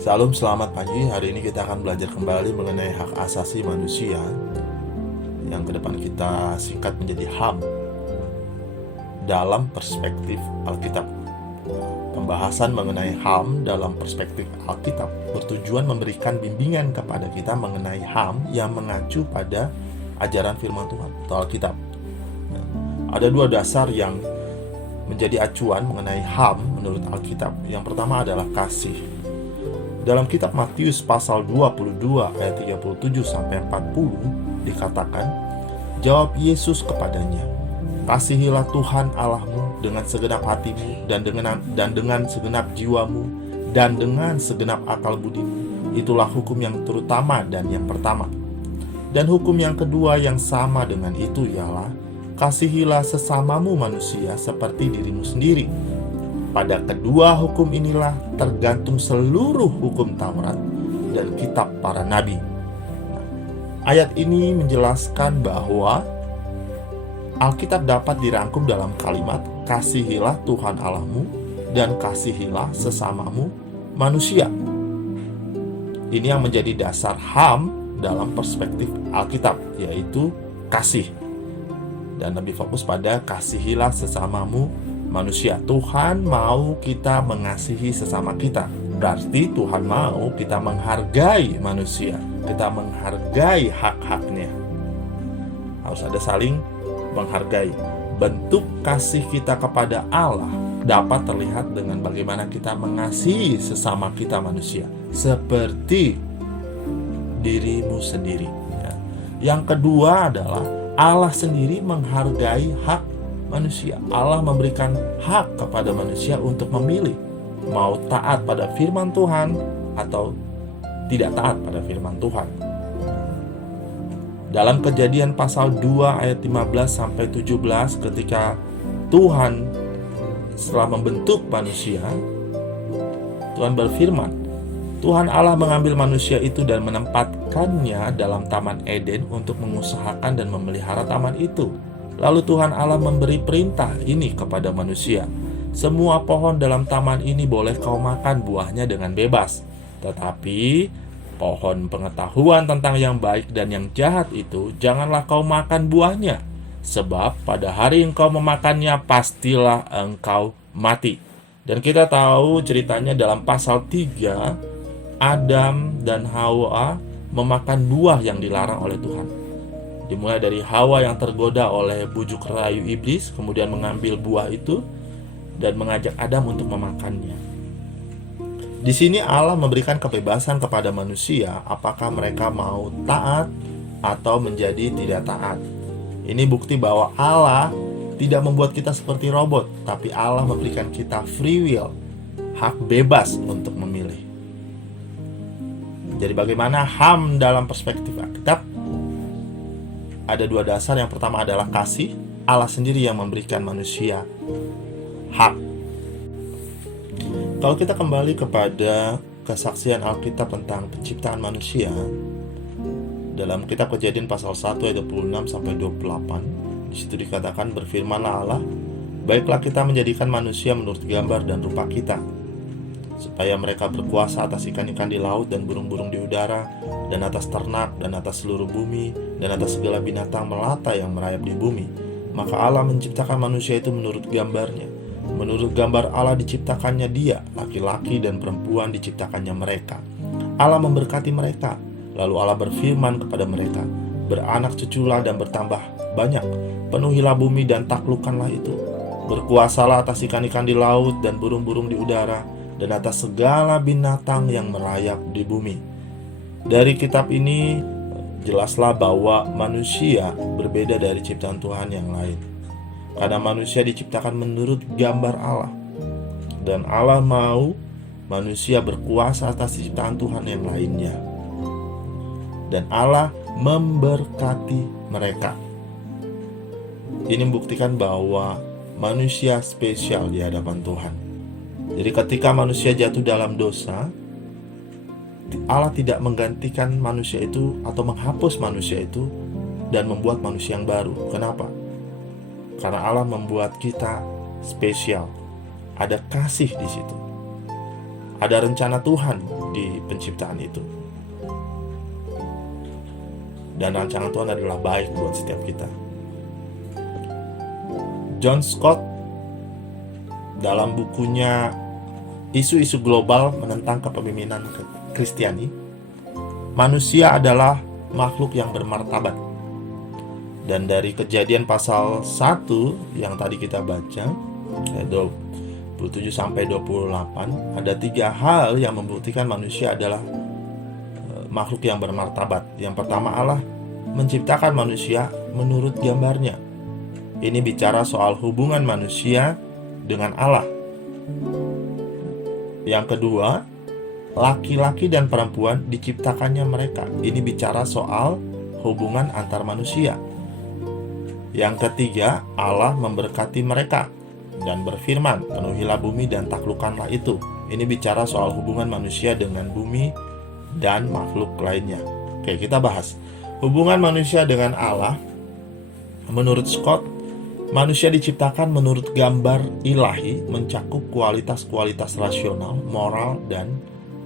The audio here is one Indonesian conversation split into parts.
Salam, selamat pagi. Hari ini kita akan belajar kembali mengenai hak asasi manusia yang ke depan kita singkat menjadi HAM dalam perspektif Alkitab. Pembahasan mengenai HAM dalam perspektif Alkitab bertujuan memberikan bimbingan kepada kita mengenai HAM yang mengacu pada ajaran firman Tuhan atau Alkitab. Ada dua dasar yang menjadi acuan mengenai HAM menurut Alkitab. Yang pertama adalah kasih. Dalam kitab Matius pasal 22 ayat 37 sampai 40 dikatakan, jawab Yesus kepadanya, kasihilah Tuhan Allahmu dengan segenap hatimu dan dengan segenap jiwamu dan dengan segenap akal budimu. Itulah hukum yang terutama dan yang pertama. Dan hukum yang kedua yang sama dengan itu ialah, kasihilah sesamamu manusia seperti dirimu sendiri. Pada kedua hukum inilah tergantung seluruh hukum Taurat dan kitab para nabi. Ayat ini menjelaskan bahwa Alkitab dapat dirangkum dalam kalimat kasihilah Tuhan Allahmu dan kasihilah sesamamu manusia. Ini yang menjadi dasar HAM dalam perspektif Alkitab, yaitu kasih. Dan lebih fokus pada kasihilah sesamamu manusia. Tuhan mau kita mengasihi sesama kita. Berarti Tuhan mau kita menghargai manusia. Kita menghargai hak-haknya. Harus ada saling menghargai. Bentuk kasih kita kepada Allah dapat terlihat dengan bagaimana kita mengasihi sesama kita manusia, seperti dirimu sendiri. Yang kedua adalah Allah sendiri menghargai hak manusia. Allah memberikan hak kepada manusia untuk memilih mau taat pada firman Tuhan atau tidak taat pada firman Tuhan. Dalam Kejadian pasal 2 ayat 15 sampai 17, ketika Tuhan setelah membentuk manusia, Tuhan berfirman, Tuhan Allah mengambil manusia itu dan menempatkannya dalam Taman Eden untuk mengusahakan dan memelihara taman itu. Lalu Tuhan Allah memberi perintah ini kepada manusia, semua pohon dalam taman ini boleh kau makan buahnya dengan bebas, tetapi pohon pengetahuan tentang yang baik dan yang jahat itu janganlah kau makan buahnya, sebab pada hari engkau memakannya pastilah engkau mati. Dan kita tahu ceritanya dalam pasal 3, Adam dan Hawa memakan buah yang dilarang oleh Tuhan. Dimulai dari Hawa yang tergoda oleh bujuk rayu iblis, kemudian mengambil buah itu dan mengajak Adam untuk memakannya. Di sini Allah memberikan kebebasan kepada manusia apakah mereka mau taat atau menjadi tidak taat. Ini bukti bahwa Allah tidak membuat kita seperti robot, tapi Allah memberikan kita free will, hak bebas untuk memilih. Jadi bagaimana HAM dalam perspektif Alkitab? Ada dua dasar. Yang pertama adalah kasih. Allah sendiri yang memberikan manusia hak. Kalau kita kembali kepada kesaksian Alkitab tentang penciptaan manusia, dalam kitab Kejadian pasal 1 ayat 26 sampai 28, di situ dikatakan, berfirmanlah Allah, baiklah kita menjadikan manusia menurut gambar dan rupa kita, supaya mereka berkuasa atas ikan-ikan di laut dan burung-burung di udara, dan atas ternak, dan atas seluruh bumi, dan atas segala binatang melata yang merayap di bumi. Maka Allah menciptakan manusia itu menurut gambarnya. Menurut gambar Allah diciptakannya dia, laki-laki dan perempuan diciptakannya mereka. Allah memberkati mereka. Lalu Allah berfirman kepada mereka, beranak cuculah dan bertambah banyak, penuhilah bumi dan taklukkanlah itu. Berkuasalah atas ikan-ikan di laut dan burung-burung di udara, dan atas segala binatang yang merayap di bumi. Dari kitab ini jelaslah bahwa manusia berbeda dari ciptaan Tuhan yang lain, karena manusia diciptakan menurut gambar Allah, dan Allah mau manusia berkuasa atas ciptaan Tuhan yang lainnya, dan Allah memberkati mereka. Ini membuktikan bahwa manusia spesial di hadapan Tuhan. Jadi ketika manusia jatuh dalam dosa, Allah tidak menggantikan manusia itu atau menghapus manusia itu dan membuat manusia yang baru. Kenapa? Karena Allah membuat kita spesial. Ada kasih di situ. Ada rencana Tuhan di penciptaan itu. Dan rancangan Tuhan adalah baik buat setiap kita. John Stott dalam bukunya Isu-isu Global Menentang Kepemimpinan Kristiani, manusia adalah makhluk yang bermartabat. Dan dari Kejadian pasal 1 yang tadi kita baca, 27 sampai 28, ada 3 hal yang membuktikan manusia adalah makhluk yang bermartabat. Yang pertama, Allah menciptakan manusia menurut gambarnya. Ini bicara soal hubungan manusia dengan Allah. Yang kedua, laki-laki dan perempuan diciptakannya mereka. Ini bicara soal hubungan antar manusia. Yang ketiga, Allah memberkati mereka dan berfirman, penuhilah bumi dan taklukkanlah itu. Ini bicara soal hubungan manusia dengan bumi dan makhluk lainnya. Oke, kita bahas hubungan manusia dengan Allah. Menurut Scott, manusia diciptakan menurut gambar ilahi, mencakup kualitas-kualitas rasional, moral, dan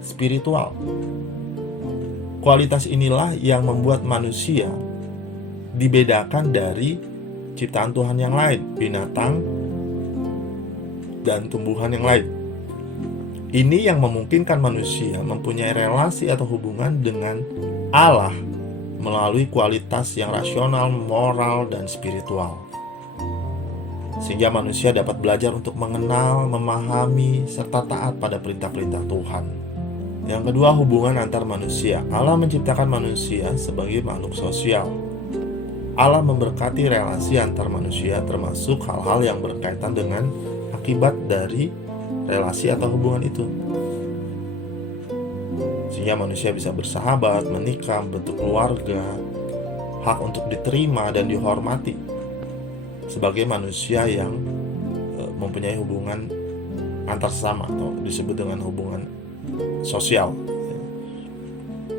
spiritual. Kualitas inilah yang membuat manusia dibedakan dari ciptaan Tuhan yang lain, binatang, dan tumbuhan yang lain. Ini yang memungkinkan manusia mempunyai relasi atau hubungan dengan Allah melalui kualitas yang rasional, moral, dan spiritual. Sehingga manusia dapat belajar untuk mengenal, memahami, serta taat pada perintah-perintah Tuhan. Yang kedua, hubungan antar manusia. Allah menciptakan manusia sebagai makhluk sosial. Allah memberkati relasi antar manusia, termasuk hal-hal yang berkaitan dengan akibat dari relasi atau hubungan itu. Sehingga manusia bisa bersahabat, menikah, bentuk keluarga, hak untuk diterima dan dihormati sebagai manusia yang mempunyai hubungan antar sesama atau disebut dengan hubungan sosial.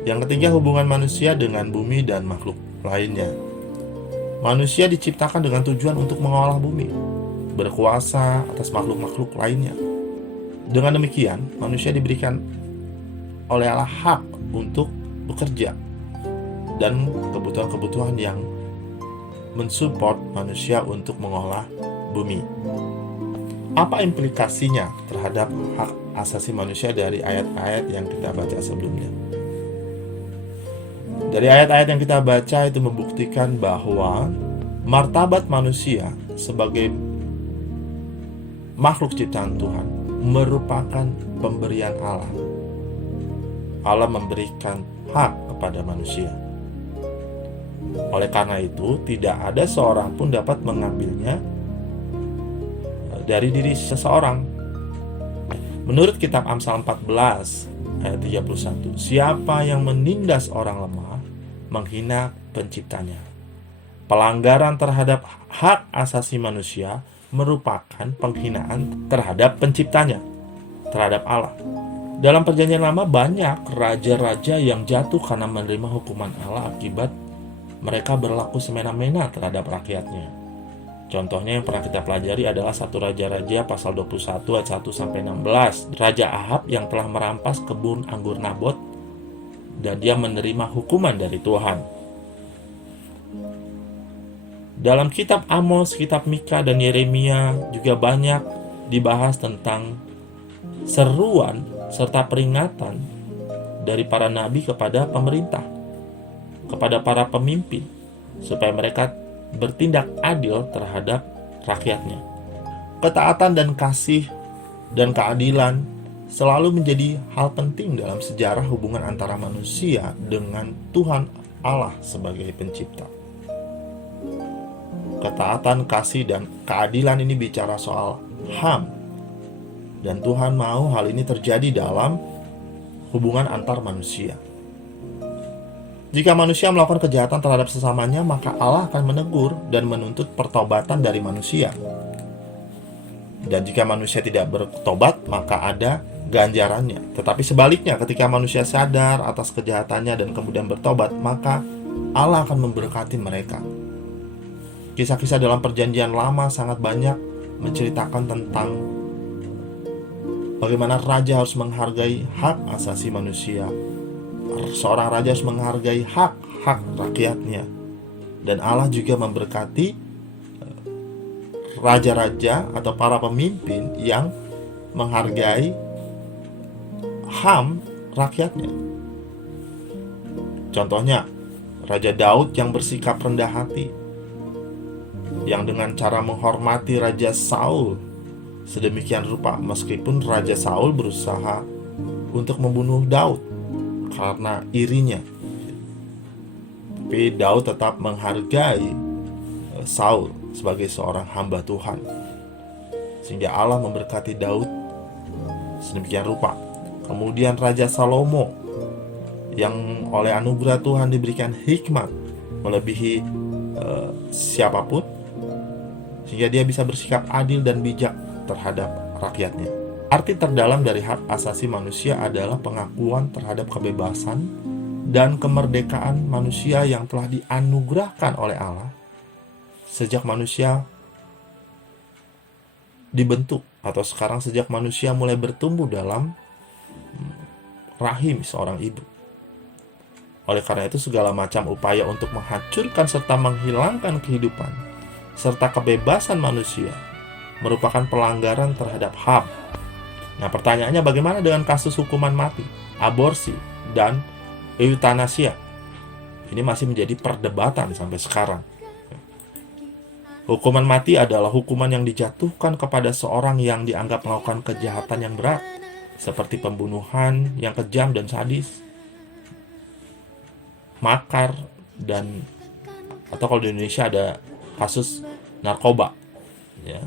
Yang ketiga, hubungan manusia dengan bumi dan makhluk lainnya. Manusia diciptakan dengan tujuan untuk mengolah bumi, berkuasa atas makhluk-makhluk lainnya. Dengan demikian, manusia diberikan oleh Allah hak untuk bekerja dan kebutuhan-kebutuhan yang mensupport manusia untuk mengolah bumi. Apa implikasinya terhadap hak asasi manusia dari ayat-ayat yang kita baca sebelumnya? Dari ayat-ayat yang kita baca itu membuktikan bahwa martabat manusia sebagai makhluk ciptaan Tuhan merupakan pemberian Allah. Allah memberikan hak kepada manusia. Oleh karena itu, tidak ada seorang pun dapat mengambilnya dari diri seseorang. Menurut kitab Amsal 14 ayat 31, siapa yang menindas orang lemah menghina penciptanya. Pelanggaran terhadap hak asasi manusia merupakan penghinaan terhadap penciptanya, terhadap Allah. Dalam Perjanjian Lama banyak raja-raja yang jatuh karena menerima hukuman Allah akibat mereka berlaku semena-mena terhadap rakyatnya. Contohnya yang pernah kita pelajari adalah 1 Raja-Raja pasal 21 ayat 1 sampai 16. Raja Ahab yang telah merampas kebun anggur Nabot dan dia menerima hukuman dari Tuhan. Dalam kitab Amos, kitab Mika, dan Yeremia juga banyak dibahas tentang seruan serta peringatan dari para nabi kepada pemerintah, kepada para pemimpin, supaya mereka bertindak adil terhadap rakyatnya. Ketaatan dan kasih dan keadilan selalu menjadi hal penting dalam sejarah hubungan antara manusia dengan Tuhan Allah sebagai pencipta. Ketaatan, kasih, dan keadilan ini bicara soal HAM. Dan Tuhan mau hal ini terjadi dalam hubungan antar manusia. Jika manusia melakukan kejahatan terhadap sesamanya, maka Allah akan menegur dan menuntut pertobatan dari manusia. Dan jika manusia tidak bertobat, maka ada ganjarannya. Tetapi sebaliknya, ketika manusia sadar atas kejahatannya dan kemudian bertobat, maka Allah akan memberkati mereka. Kisah-kisah dalam Perjanjian Lama sangat banyak menceritakan tentang Bagaimana raja harus menghargai hak asasi manusia. Seorang raja harus menghargai hak-hak rakyatnya. Dan Allah juga memberkati raja-raja atau para pemimpin yang menghargai HAM rakyatnya. Contohnya, Raja Daud yang bersikap rendah hati, yang dengan cara menghormati Raja Saul sedemikian rupa, meskipun Raja Saul berusaha untuk membunuh Daud karena irinya. Tapi Daud tetap menghargai Saul sebagai seorang hamba Tuhan, sehingga Allah memberkati Daud sedemikian rupa. Kemudian Raja Salomo yang oleh anugerah Tuhan diberikan hikmat melebihi siapapun, sehingga dia bisa bersikap adil dan bijak terhadap rakyatnya. Arti terdalam dari hak asasi manusia adalah pengakuan terhadap kebebasan dan kemerdekaan manusia yang telah dianugerahkan oleh Allah sejak manusia dibentuk, atau sekarang sejak manusia mulai bertumbuh dalam rahim seorang ibu. Oleh karena itu, segala macam upaya untuk menghancurkan serta menghilangkan kehidupan serta kebebasan manusia merupakan pelanggaran terhadap HAM. Nah, pertanyaannya, bagaimana dengan kasus hukuman mati, aborsi, dan eutanasia? Ini masih menjadi perdebatan sampai sekarang. Hukuman mati adalah hukuman yang dijatuhkan kepada seorang yang dianggap melakukan kejahatan yang berat, seperti pembunuhan yang kejam dan sadis, makar, dan atau kalau di Indonesia ada kasus narkoba, ya.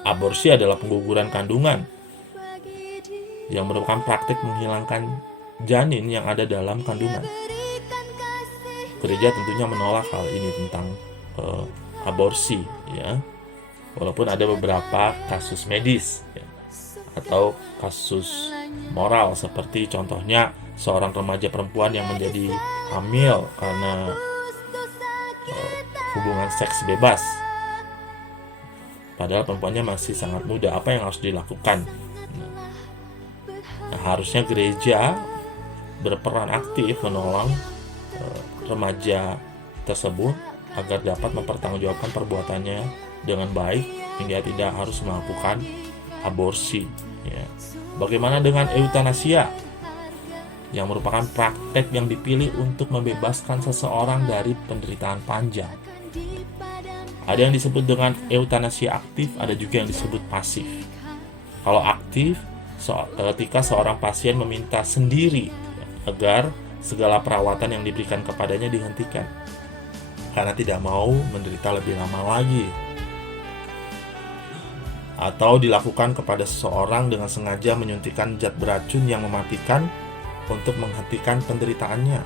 Aborsi adalah pengguguran kandungan yang merupakan praktik menghilangkan janin yang ada dalam kandungan. Gereja tentunya menolak hal ini tentang aborsi, ya. Walaupun ada beberapa kasus medis, ya, atau kasus moral, seperti contohnya seorang remaja perempuan yang menjadi hamil karena hubungan seks bebas, padahal perempuannya masih sangat muda. Apa yang harus dilakukan? Nah, harusnya gereja berperan aktif menolong remaja tersebut agar dapat mempertanggungjawabkan perbuatannya dengan baik hingga tidak harus melakukan aborsi, ya. Bagaimana dengan eutanasia, yang merupakan praktek yang dipilih untuk membebaskan seseorang dari penderitaan panjang? Ada yang disebut dengan eutanasia aktif, ada juga yang disebut pasif. Kalau aktif, ketika seorang pasien meminta sendiri agar segala perawatan yang diberikan kepadanya dihentikan karena tidak mau menderita lebih lama lagi, atau dilakukan kepada seseorang dengan sengaja menyuntikkan zat beracun yang mematikan untuk menghentikan penderitaannya.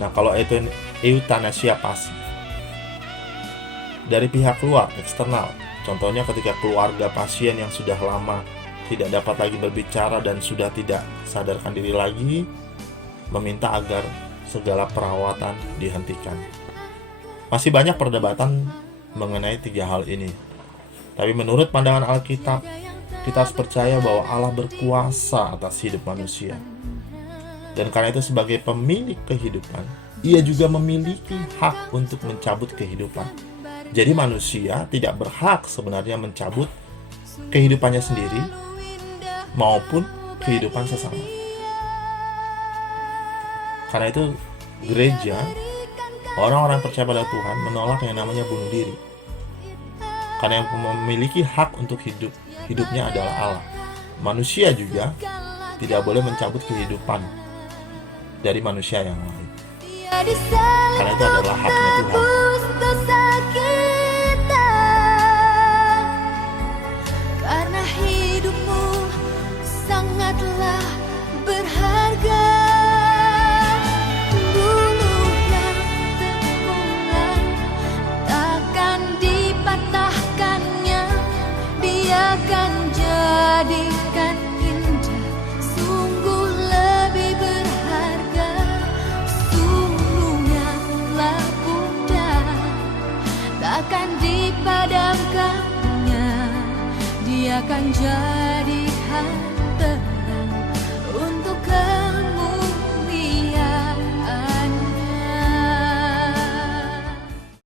Nah, kalau itu eutanasia pasif, dari pihak luar, eksternal, contohnya ketika keluarga pasien yang sudah lama tidak dapat lagi berbicara dan sudah tidak sadarkan diri lagi, meminta agar segala perawatan dihentikan. Masih banyak perdebatan mengenai tiga hal ini. Tapi menurut pandangan Alkitab, kita harus percaya bahwa Allah berkuasa atas hidup manusia. Dan karena itu, sebagai pemilik kehidupan, Ia juga memiliki hak untuk mencabut kehidupan. Jadi manusia tidak berhak sebenarnya mencabut kehidupannya sendiri maupun kehidupan sesama. Karena itu gereja, orang-orang percaya pada Tuhan, menolak yang namanya bunuh diri. Karena yang memiliki hak untuk hidupnya adalah Allah. Manusia juga tidak boleh mencabut kehidupan dari manusia yang lain. Karena itu adalah haknya Tuhan. Karena hidupmu sangatlah berharga. Akan jadikan indah, sungguh lebih berharga. Sungguhnya telah pudar, takkan dipadamkan. akan jadikan